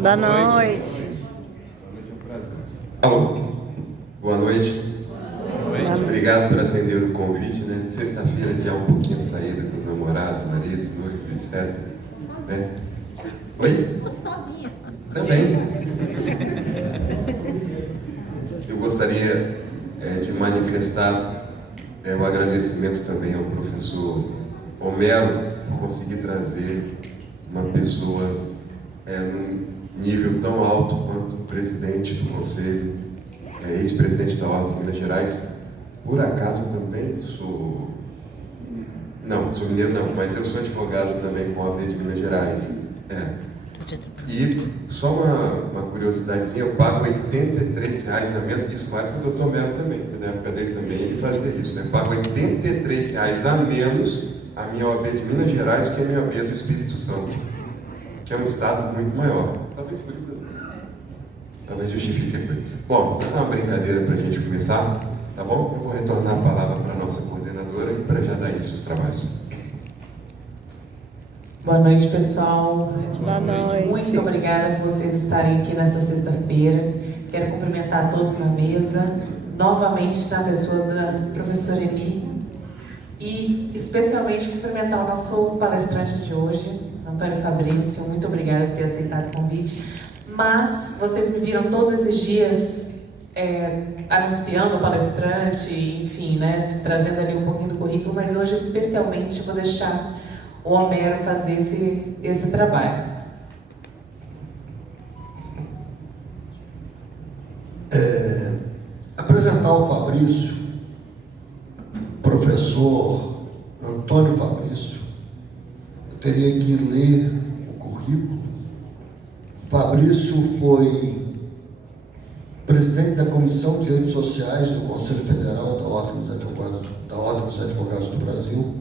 Boa noite. Alô, boa noite. Obrigado por atender o convite, né? De sexta-feira, já um pouquinho saída com os namorados, maridos, noivos, etc. Né? Oi? Sozinha. Também. Eu gostaria de manifestar o agradecimento também ao professor Homero por conseguir trazer uma pessoa num nível tão alto quanto o presidente do Conselho, ex-presidente da Ordem de Minas Gerais. Por acaso também sou mineiro não, mas eu sou advogado também com a OAB de Minas Gerais. E só uma curiosidadezinha, eu pago R$83 a menos, isso vale para o Dr. Melo também, porque na época dele também ele fazia isso, né? Eu pago R$83 a menos a minha OAB de Minas Gerais que a minha OAB do Espírito Santo, que é um estado muito maior. Talvez por isso, talvez justifique a coisa. Bom, isso é uma brincadeira para a gente começar, tá bom? Eu vou retornar a palavra para a nossa coordenadora e para já dar início aos trabalhos. Boa noite, pessoal. Boa noite. Muito obrigada por vocês estarem aqui nessa sexta-feira. Quero cumprimentar todos na mesa, novamente na pessoa da professora Eli, e especialmente cumprimentar o nosso palestrante de hoje, Antônio Fabrício. Muito obrigada por ter aceitado o convite. Mas vocês me viram todos esses dias anunciando o palestrante, enfim, né, trazendo ali um pouquinho do currículo, mas hoje especialmente vou deixar o Homero fazer esse trabalho. Apresentar o Fabrício, professor Antônio Fabrício, eu teria que ler o currículo. Fabrício foi presidente da Comissão de Direitos Sociais do Conselho Federal da Ordem dos Advogados do Brasil.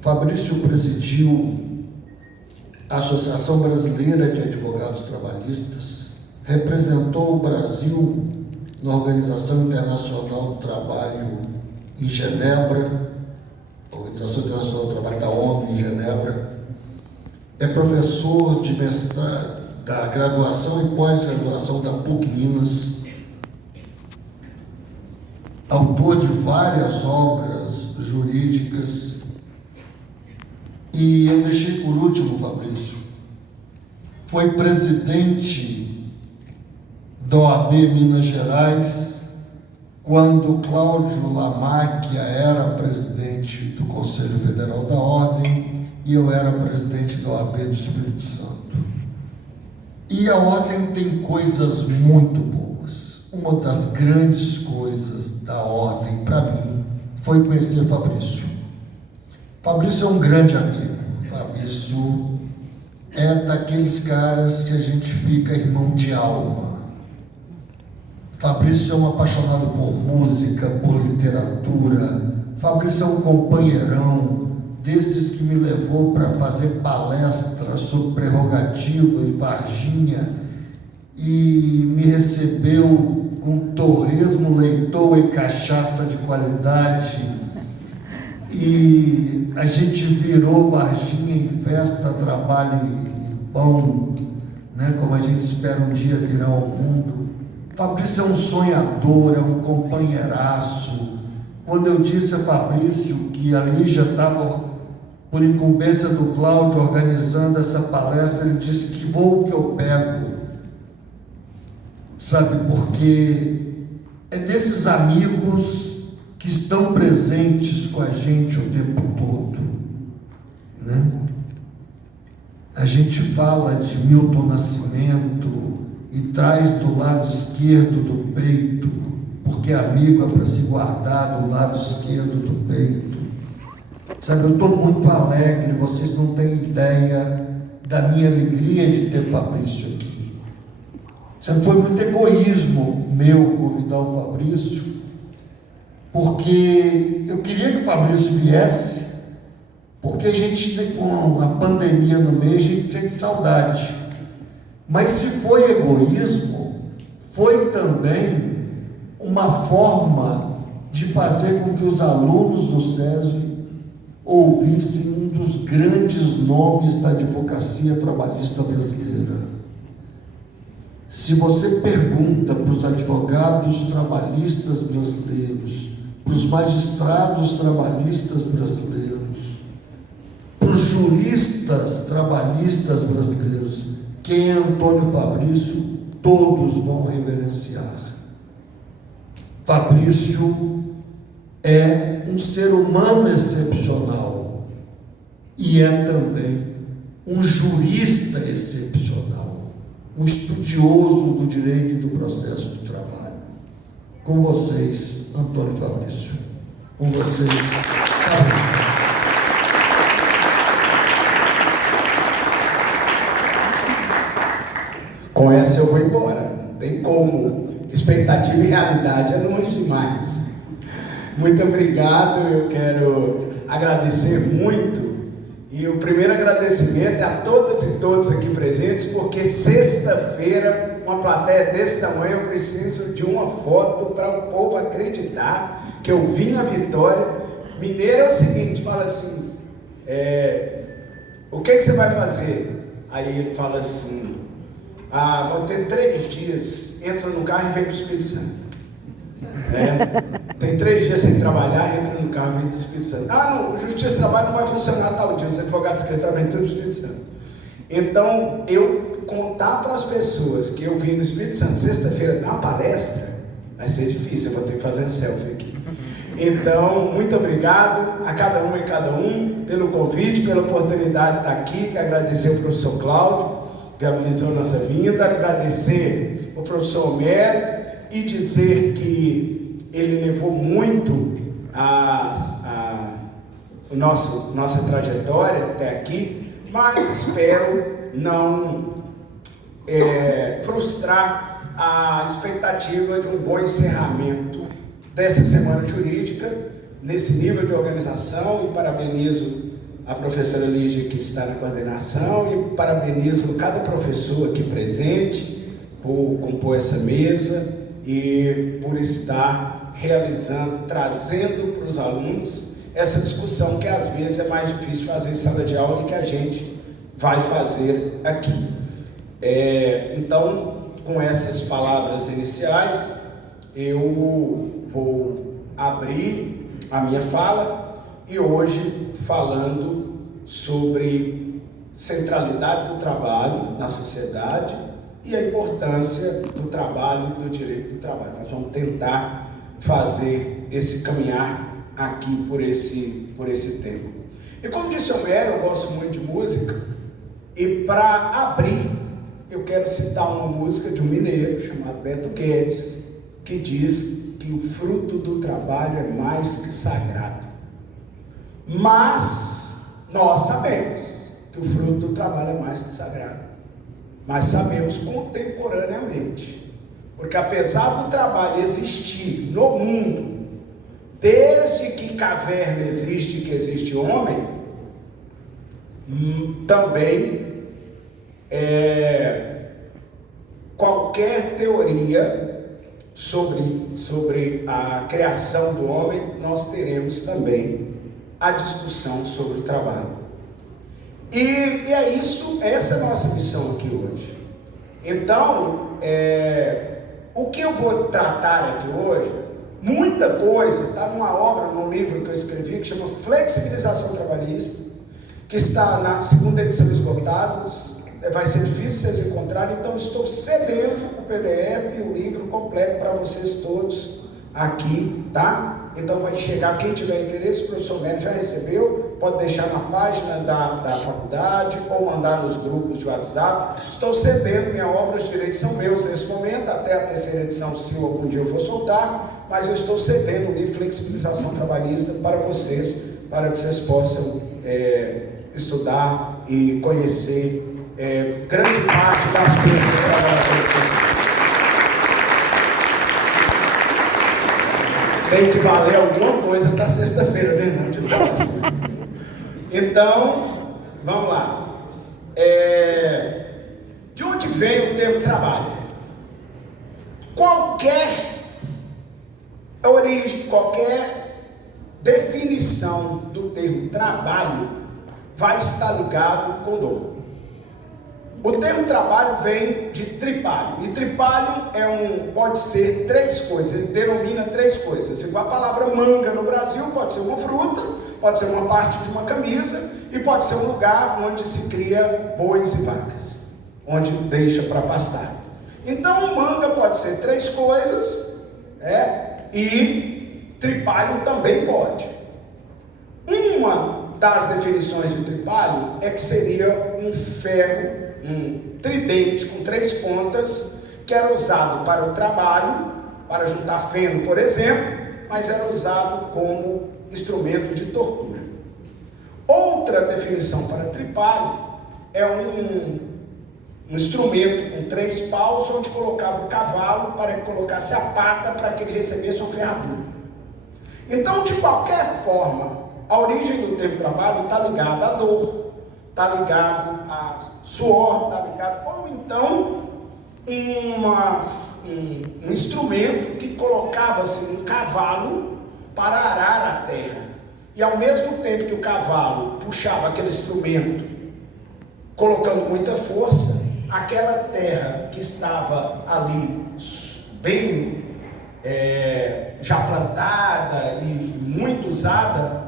Fabrício presidiu a Associação Brasileira de Advogados Trabalhistas, representou o Brasil na Organização Internacional do Trabalho em Genebra, Organização Internacional do Trabalho da ONU em Genebra, é professor de mestrado da graduação e pós-graduação da PUC Minas, autor de várias obras jurídicas. E eu deixei por último, Fabrício, foi presidente da OAB Minas Gerais quando Cláudio Lamáquia era presidente do Conselho Federal da Ordem e eu era presidente da OAB do Espírito Santo. E a Ordem tem coisas muito boas. Uma das grandes coisas da Ordem, para mim, foi conhecer Fabrício. Fabrício é um grande amigo. Fabrício é daqueles caras que a gente fica irmão de alma. Fabrício é um apaixonado por música, por literatura. Fabrício é um companheirão desses que me levou para fazer palestra sobre prerrogativa em Varginha e me recebeu com torresmo, leitoa e cachaça de qualidade. E a gente virou Varginha em festa, trabalho e pão, né? Como a gente espera um dia virar ao mundo. Fabrício é um sonhador, é um companheiraço. Quando eu disse a Fabrício que ali já estava, por incumbência do Cláudio, organizando essa palestra, ele disse que voo que eu pego. Sabe, porque é desses amigos que estão presentes com a gente o tempo todo, né? A gente fala de Milton Nascimento e traz do lado esquerdo do peito, porque amigo é para se guardar do lado esquerdo do peito. Sabe, eu estou muito alegre, vocês não têm ideia da minha alegria de ter Fabrício aqui. Sabe, foi muito egoísmo meu convidar o Fabrício, porque eu queria que o Fabrício viesse, porque a gente tem, com a pandemia no meio, a gente sente saudade. Mas se foi egoísmo, foi também uma forma de fazer com que os alunos do SESI ouvissem um dos grandes nomes da advocacia trabalhista brasileira. Se você pergunta para os advogados trabalhistas brasileiros, para os magistrados trabalhistas brasileiros, para os juristas trabalhistas brasileiros, quem é Antônio Fabrício, todos vão reverenciar. Fabrício é um ser humano excepcional e é também um jurista excepcional, um estudioso do direito e do processo do trabalho. Com vocês, Antônio Fabrício. Com vocês, Fabrício. Com essa eu vou embora, não tem como. Expectativa e realidade é longe demais. Muito obrigado, eu quero agradecer muito. E o primeiro agradecimento é a todas e todos aqui presentes, porque sexta-feira, uma plateia desse tamanho, eu preciso de uma foto para o povo acreditar que eu vim na Vitória. Mineiro é o seguinte, fala assim, o que você vai fazer? Aí ele fala assim, vou ter 3 dias, entra no carro e vem para o Espírito Santo. Tem 3 dias sem trabalhar, entra no carro e vem para o Espírito Santo. Não, o Justiça do Trabalho não vai funcionar tal dia, os advogados do escritório vem tudo para o Espírito Santo. Então, eu contar para as pessoas que eu vim no Espírito Santo sexta-feira dar uma palestra, vai ser difícil, eu vou ter que fazer um selfie aqui. Então, muito obrigado a cada uma e cada um pelo convite, pela oportunidade de estar aqui, que agradecer ao professor Cláudio, que viabilizou nossa vinda, agradecer ao professor Homero e dizer que ele levou muito nossa trajetória até aqui, mas espero não frustrar a expectativa de um bom encerramento dessa semana jurídica, nesse nível de organização, e parabenizo a professora Lígia, que está na coordenação, e parabenizo cada professor aqui presente por compor essa mesa e por estar realizando, trazendo para os alunos essa discussão que às vezes é mais difícil de fazer em sala de aula e que a gente vai fazer aqui. Então, com essas palavras iniciais, eu vou abrir a minha fala e hoje falando sobre centralidade do trabalho na sociedade e a importância do trabalho e do direito do trabalho. Nós vamos tentar fazer esse caminhar aqui por esse tema. E como disse Homero, eu gosto muito de música, e para abrir, eu quero citar uma música de um mineiro chamado Beto Guedes, que diz que o fruto do trabalho é mais que sagrado. Mas nós sabemos que o fruto do trabalho é mais que sagrado. Mas sabemos contemporaneamente, porque apesar do trabalho existir no mundo, desde que caverna existe, que existe homem, também qualquer teoria sobre a criação do homem, nós teremos também a discussão sobre o trabalho. E é isso, essa é a nossa missão aqui hoje. Então, o que eu vou tratar aqui hoje, muita coisa, está numa obra, num livro que eu escrevi, que chama Flexibilização Trabalhista, que está na 2ª edição esgotada, vai ser difícil vocês encontrarem, então estou cedendo o PDF e o livro completo para vocês todos aqui, tá? Então vai chegar, quem tiver interesse, o professor Homero já recebeu, pode deixar na página da faculdade ou mandar nos grupos de WhatsApp. Estou cedendo, minha obra, os direitos são meus nesse momento, até a 3ª edição, se algum dia eu for soltar, mas eu estou cedendo o livro Flexibilização Trabalhista para vocês, para que vocês possam estudar e conhecer grande parte das coisas dos trabalhadores. Tem que valer alguma coisa da sexta-feira, né? Então, vamos lá. De onde vem o termo trabalho? Qualquer origem, qualquer definição do termo trabalho vai estar ligado com dor. O termo trabalho vem de tripalho, e tripalho pode ser três coisas, ele denomina três coisas. Igual a palavra manga no Brasil pode ser uma fruta, pode ser uma parte de uma camisa e pode ser um lugar onde se cria bois e vacas, onde deixa para pastar. Então manga pode ser três coisas, e tripalho também pode. Uma das definições de tripalho é que seria um ferro, um tridente com três pontas, que era usado para o trabalho, para juntar feno, por exemplo, mas era usado como instrumento de tortura. Outra definição para tripalho é um instrumento com três paus, onde colocava o cavalo para que colocasse a pata para que ele recebesse uma ferradura. Então, de qualquer forma, a origem do termo trabalho está ligada à dor, está ligado a suor, está ligado, ou então um instrumento que colocava-se um cavalo para arar a terra, e ao mesmo tempo que o cavalo puxava aquele instrumento colocando muita força, aquela terra que estava ali bem já plantada e muito usada,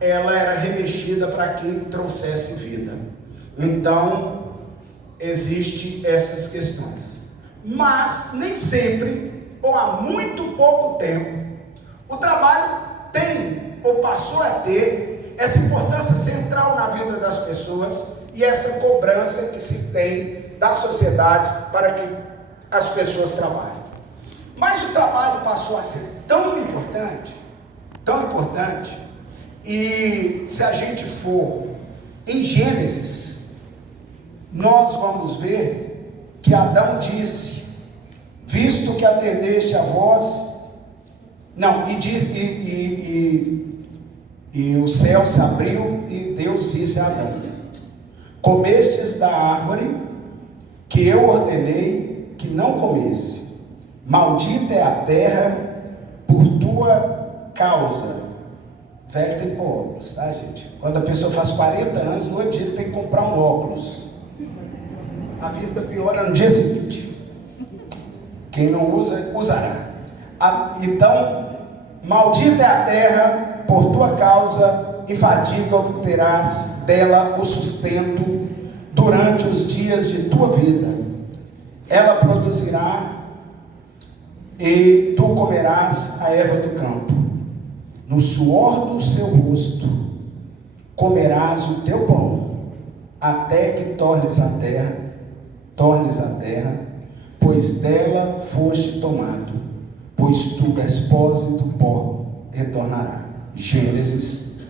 ela era remexida para que trouxesse vida. Então, existem essas questões. Mas, nem sempre, ou há muito pouco tempo, o trabalho tem, ou passou a ter, essa importância central na vida das pessoas e essa cobrança que se tem da sociedade para que as pessoas trabalhem. Mas o trabalho passou a ser tão importante, e se a gente for em Gênesis, nós vamos ver que Adão disse: visto que atendeste a voz, e o céu se abriu e Deus disse a Adão: comestes da árvore que eu ordenei que não comesse, maldita é a terra por tua causa. Velho tem que pôr óculos, tá, gente? Quando a pessoa faz 40 anos, no outro dia tem que comprar um óculos. A vista piora no dia seguinte. Quem não usa, usará. Então, maldita é a terra por tua causa, e fadiga obterás dela o sustento durante os dias de tua vida. Ela produzirá e tu comerás a erva do campo. No suor do seu rosto comerás o teu pão, até que tornes a terra, pois dela foste tomado, pois tu és pó e do pó retornará. Gênesis,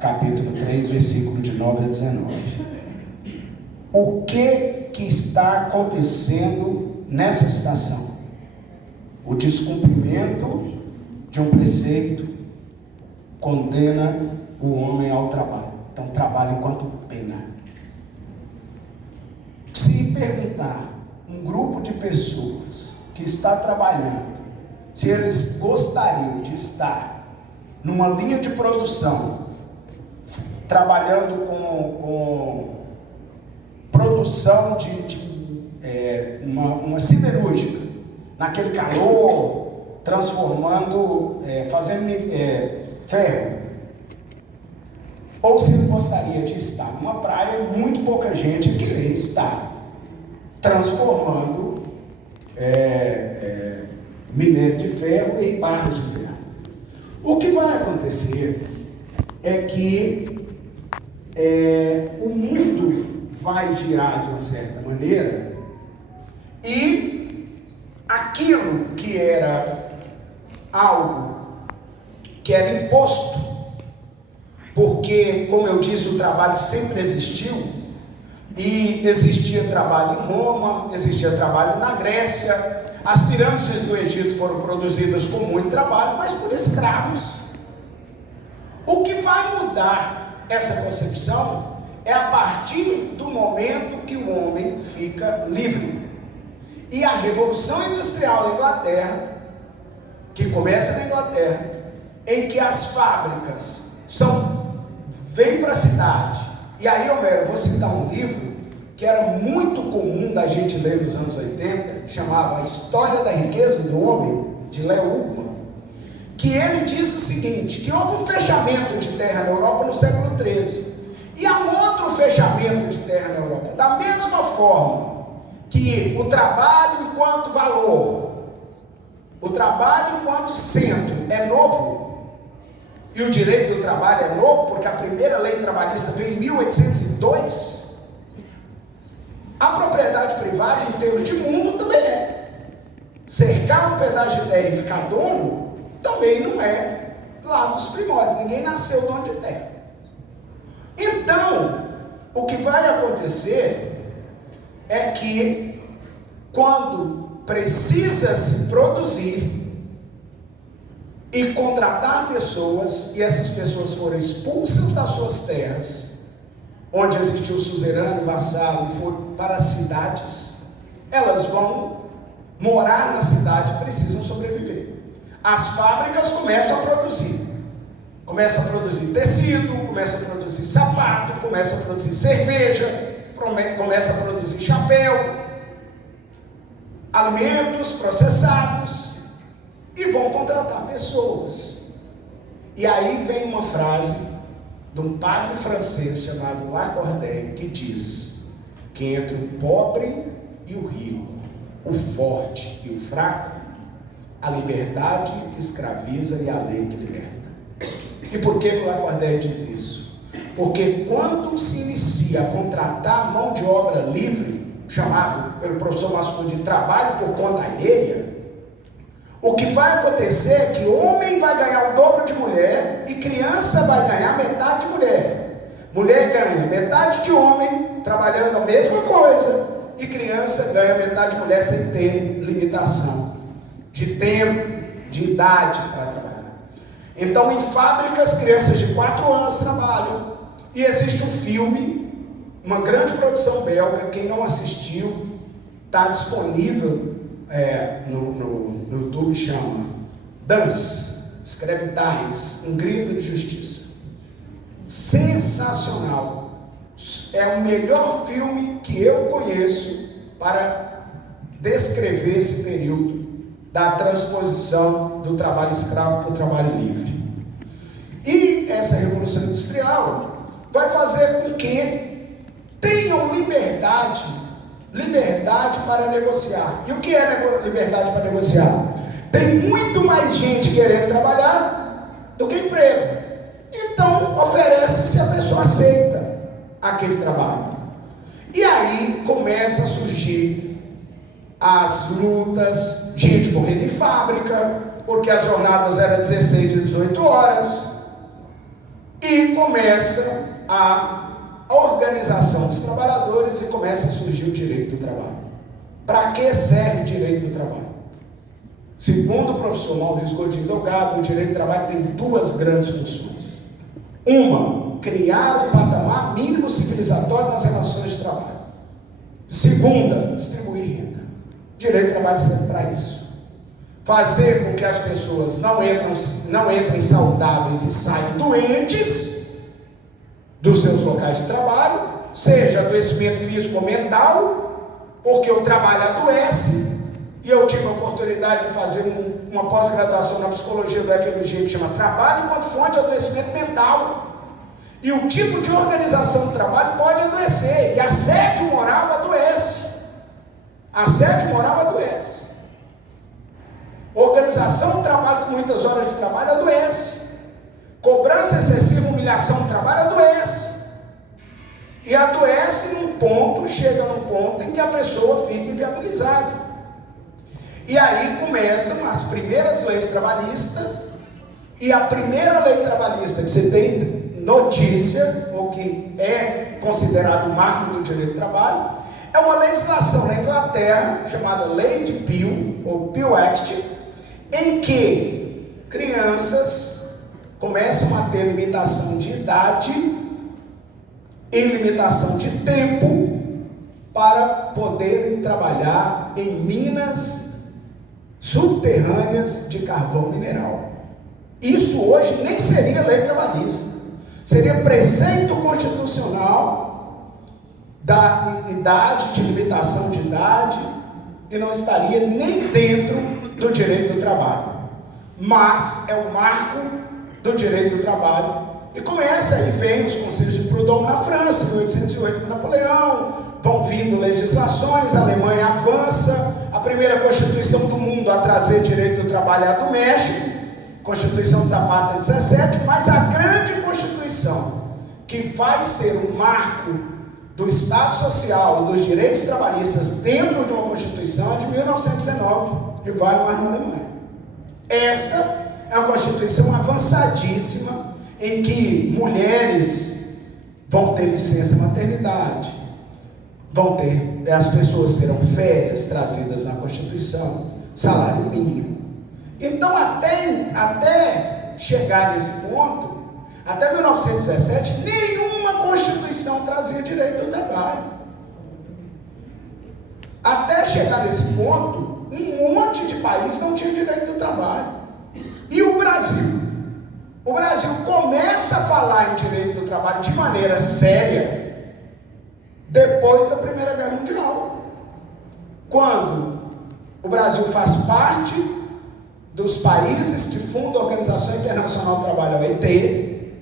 capítulo 3, versículo de 9 a 19. O que está acontecendo nessa estação? O descumprimento de um preceito condena o homem ao trabalho. Então, trabalho enquanto pena. Se perguntar um grupo de pessoas que está trabalhando, se eles gostariam de estar numa linha de produção, trabalhando com produção de uma siderúrgica, naquele calor, transformando, fazendo ferro, ou se ele gostaria de estar numa praia, muito pouca gente querer estar transformando minério de ferro em barras de ferro. O que vai acontecer é que o mundo vai girar de uma certa maneira, e aquilo que era algo que era imposto, porque, como eu disse, o trabalho sempre existiu, e existia trabalho em Roma, existia trabalho na Grécia. As pirâmides do Egito foram produzidas com muito trabalho, mas por escravos. O que vai mudar essa concepção é a partir do momento que o homem fica livre. E a Revolução Industrial da Inglaterra, que começa na Inglaterra, em que as fábricas vêm para a cidade. E aí, Homero, eu vou citar um livro que era muito comum da gente ler nos anos 80, chamava A História da Riqueza do Homem, de Léo Ullmann, que ele diz o seguinte, que houve um fechamento de terra na Europa no século XIII, e há um outro fechamento de terra na Europa, da mesma forma que o trabalho enquanto valor, o trabalho enquanto centro é novo, e o direito do trabalho é novo, porque a primeira lei trabalhista veio em 1802, a propriedade privada, em termos de mundo, também é. Cercar um pedaço de terra e ficar dono, também não é lá dos primórdios. Ninguém nasceu dono de terra. Então, o que vai acontecer é que, quando precisa se produzir e contratar pessoas, e essas pessoas foram expulsas das suas terras, onde existiu o suzerano, vassalo, e foram para as cidades, elas vão morar na cidade e precisam sobreviver. As fábricas começam a produzir tecido, começam a produzir sapato, começam a produzir cerveja, começam a produzir chapéu, alimentos processados, e vão contratar pessoas. E aí vem uma frase de um padre francês chamado Lacordaire, que diz que entre o pobre e o rico, o forte e o fraco, a liberdade escraviza e a lei que liberta. E por que o Lacordaire diz isso? Porque quando se inicia a contratar mão de obra livre, chamado pelo professor Massudo de trabalho por conta alheia, o que vai acontecer é que homem vai ganhar o dobro de mulher e criança vai ganhar metade de mulher. Mulher ganha metade de homem, trabalhando a mesma coisa, e criança ganha metade de mulher sem ter limitação de tempo, de idade para trabalhar. Então, em fábricas, crianças de 4 anos trabalham, e existe um filme, uma grande produção belga, quem não assistiu, está disponível no YouTube, chama Dance, escreve Dance, um grito de justiça. Sensacional. É o melhor filme que eu conheço para descrever esse período da transposição do trabalho escravo para o trabalho livre. E essa revolução industrial vai fazer com que tenham liberdade para negociar. E o que é liberdade para negociar? Tem muito mais gente querendo trabalhar do que emprego. Então, oferece se a pessoa aceita aquele trabalho. E aí começa a surgir as lutas, gente morrendo em fábrica, porque as jornadas eram 16 e 18 horas. E começa a organização dos trabalhadores e começa a surgir o direito do trabalho. Para que serve o direito do trabalho? Segundo o professor Maurício Godinho Delgado, o direito do trabalho tem 2 grandes funções. Uma, criar um patamar mínimo civilizatório nas relações de trabalho. Segunda, distribuir renda. O direito do trabalho serve para isso. Fazer com que as pessoas não entrem saudáveis e saiam doentes dos seus locais de trabalho, seja adoecimento físico ou mental, porque o trabalho adoece. E eu tive a oportunidade de fazer uma pós-graduação na psicologia do FMG, que chama Trabalho enquanto fonte de adoecimento mental. E o tipo de organização do trabalho pode adoecer, e assédio moral adoece. Assédio moral adoece. Organização do trabalho com muitas horas de trabalho adoece. Cobrança excessiva, humilhação do trabalho adoece. E adoece chega num ponto em que a pessoa fica inviabilizada. E aí começam as primeiras leis trabalhistas, e a primeira lei trabalhista que você tem notícia, ou que é considerado o marco do direito do trabalho, é uma legislação na Inglaterra, chamada Lei de Peel, ou Peel Act, em que crianças começam a ter limitação de idade e limitação de tempo para poderem trabalhar em minas subterrâneas de carvão mineral. Isso hoje nem seria lei trabalhista, seria preceito constitucional da idade, de limitação de idade, e não estaria nem dentro do direito do trabalho. Mas é o marco do direito do trabalho. E começa aí, vem os conselhos de Proudhon na França, em 1808 com Napoleão, vão vindo legislações, a Alemanha avança, a primeira Constituição do mundo a trazer direito do trabalho é a do México, Constituição de Zapata 17, mas a grande Constituição, que vai ser um marco do Estado Social e dos direitos trabalhistas dentro de uma Constituição, é de 1919, de Weimar, na Alemanha. Esta é uma Constituição avançadíssima, em que mulheres vão ter licença maternidade, as pessoas terão férias trazidas na Constituição, salário mínimo. Então, até chegar nesse ponto, até 1917, nenhuma Constituição trazia direito ao trabalho. Até chegar nesse ponto, um monte de país não tinha direito ao trabalho. E o Brasil? O Brasil começa a falar em direito do trabalho de maneira séria depois da Primeira Guerra Mundial, quando o Brasil faz parte dos países que fundam a Organização Internacional do Trabalho, a OIT,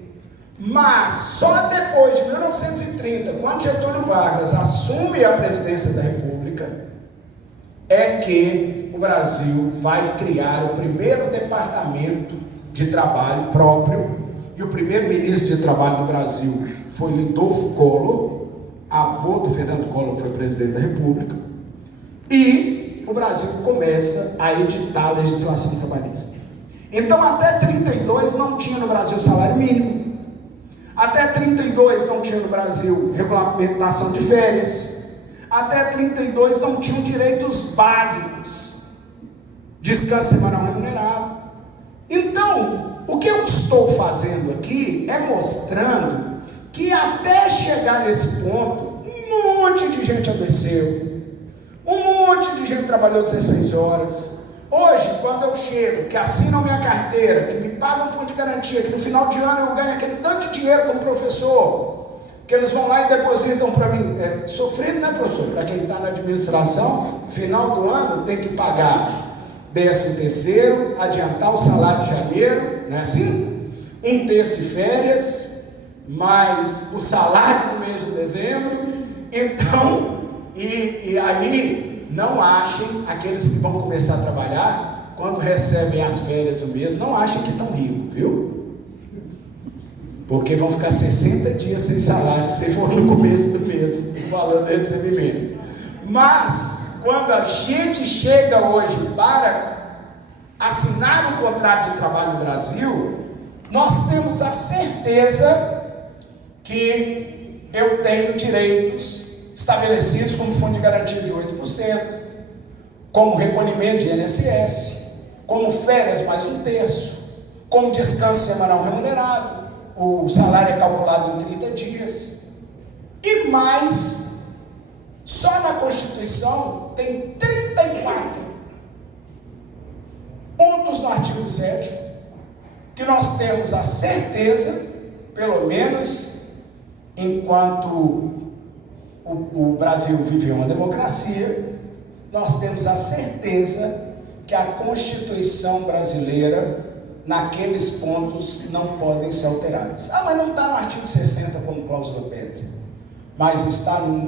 mas só depois de 1930, quando Getúlio Vargas assume a presidência da República, é que o Brasil vai criar o primeiro departamento de trabalho próprio, e o primeiro ministro de trabalho do Brasil foi Lindolfo Collor, avô do Fernando Collor, que foi presidente da República, e o Brasil começa a editar a legislação trabalhista. Então, até 32 não tinha no Brasil salário mínimo, até 32 não tinha no Brasil regulamentação de férias, até 32 não tinham direitos básicos, descanso semanal remunerado. Então, o que eu estou fazendo aqui é mostrando que até chegar nesse ponto, um monte de gente adoeceu, um monte de gente trabalhou 16 horas. Hoje, quando eu chego, que assinam minha carteira, que me pagam fundo de garantia, que no final de ano eu ganho aquele tanto de dinheiro como professor, que eles vão lá e depositam para mim, é sofrido, né, professor? Para quem está na administração, final do ano tem que pagar 13º, adiantar o salário de janeiro, não é assim? Um terço de férias, mais o salário do mês de dezembro. Então, e aí, não achem, aqueles que vão começar a trabalhar, quando recebem as férias do mês, não achem que estão ricos, viu? Porque vão ficar 60 dias sem salário, se for no começo do mês, o valor do recebimento. Mas, quando a gente chega hoje para assinar um contrato de trabalho no Brasil, nós temos a certeza que eu tenho direitos estabelecidos como fundo de garantia de 8%, como recolhimento de INSS, como férias mais um terço, como descanso semanal remunerado, o salário é calculado em 30 dias, e mais, só na Constituição tem 34 pontos no artigo 7º, que nós temos a certeza, pelo menos enquanto o Brasil viveu uma democracia, nós temos a certeza que a Constituição brasileira, naqueles pontos, não podem ser alteradas. Ah, mas não está no artigo 60 como cláusula pétrea, mas está no